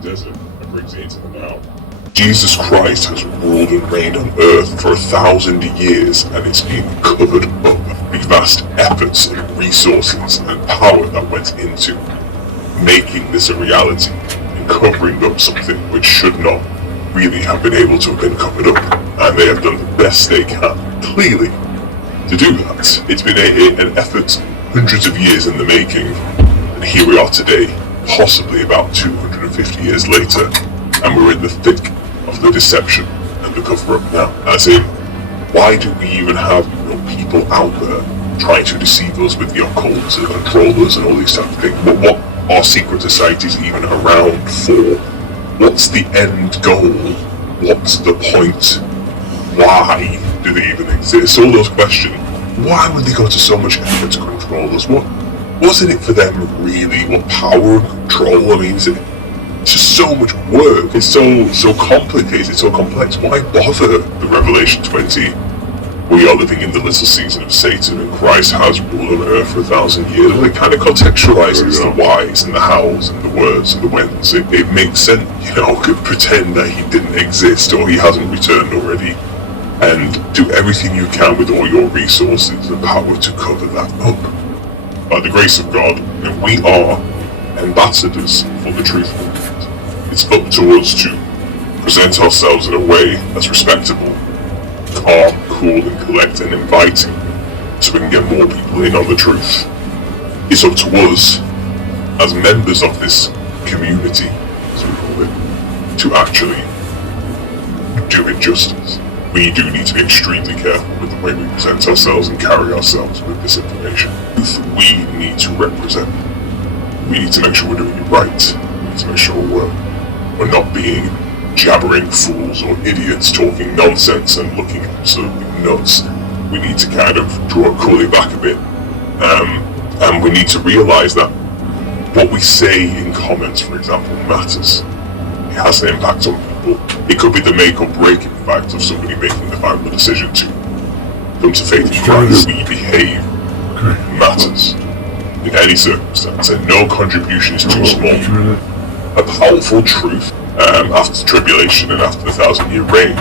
desert and brings it into the now. Jesus Christ has ruled and reigned on earth for 1,000 years, and it's been covered up. The vast efforts and resources and power that went into making this a reality and covering up something which should not really have been able to have been covered up. And they have done the best they can, clearly, to do that. It's been an effort hundreds of years in the making, and here we are today, possibly about 250 years later, and we're in the thick of the deception and the cover-up now. As in, why do we even have people out there trying to deceive us with the occult and control us and all these type of things? But what are secret societies even around for? What's the end goal? What's the point? Why do they even exist? All those questions. Why would they go to so much effort to control us? What wasn't it for them really? What power and control? I mean, it's just so much work. It's so complicated, so complex. Why bother? The Revelation 20. We are living in the little season of Satan, and Christ has ruled on earth for 1,000 years. And it kind of contextualizes the whys and the hows and the words and the whens. It makes sense, could pretend that he didn't exist or he hasn't returned already, and do everything you can with all your resources and power to cover that up. By the grace of God, we are ambassadors for the truth movement. It's up to us to present ourselves in a way that's respectable, calm, cool and collect and inviting, so we can get more people in on the truth. It's up to us, as members of this community, as we call it, to actually do it justice. We do need to be extremely careful with the way we present ourselves and carry ourselves with this information. We need to represent. We need to make sure we're doing it right. We need to make sure we're not being jabbering fools or idiots talking nonsense and looking absolutely nuts. We need to kind of draw Cooley back a bit, and we need to realise that what we say in comments, for example, matters. It has an impact on people. It could be the make or break impact of somebody making the final decision to come to faith in Christ. We behave matters in any circumstance, and no contribution is too small. A powerful truth. After the tribulation and after the 1,000-year reign,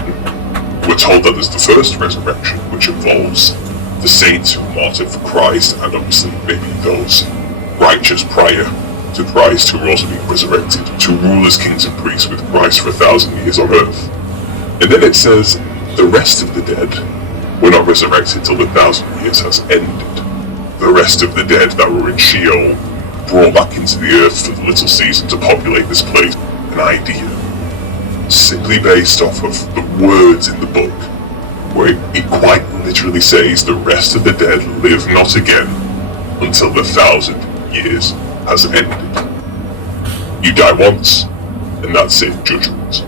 we're told that there's the first resurrection, which involves the saints who martyred for Christ, and obviously maybe those righteous prior to Christ who are also being resurrected to rule as kings and priests with Christ for 1,000 years on earth. And then it says the rest of the dead were not resurrected till the 1,000 years has ended. The rest of the dead that were in Sheol brought back into the earth for the little season to populate this place. An idea simply based off of the words in the book, where it quite literally says the rest of the dead live not again until the 1,000 years has ended. You die once, and that's it, judgment.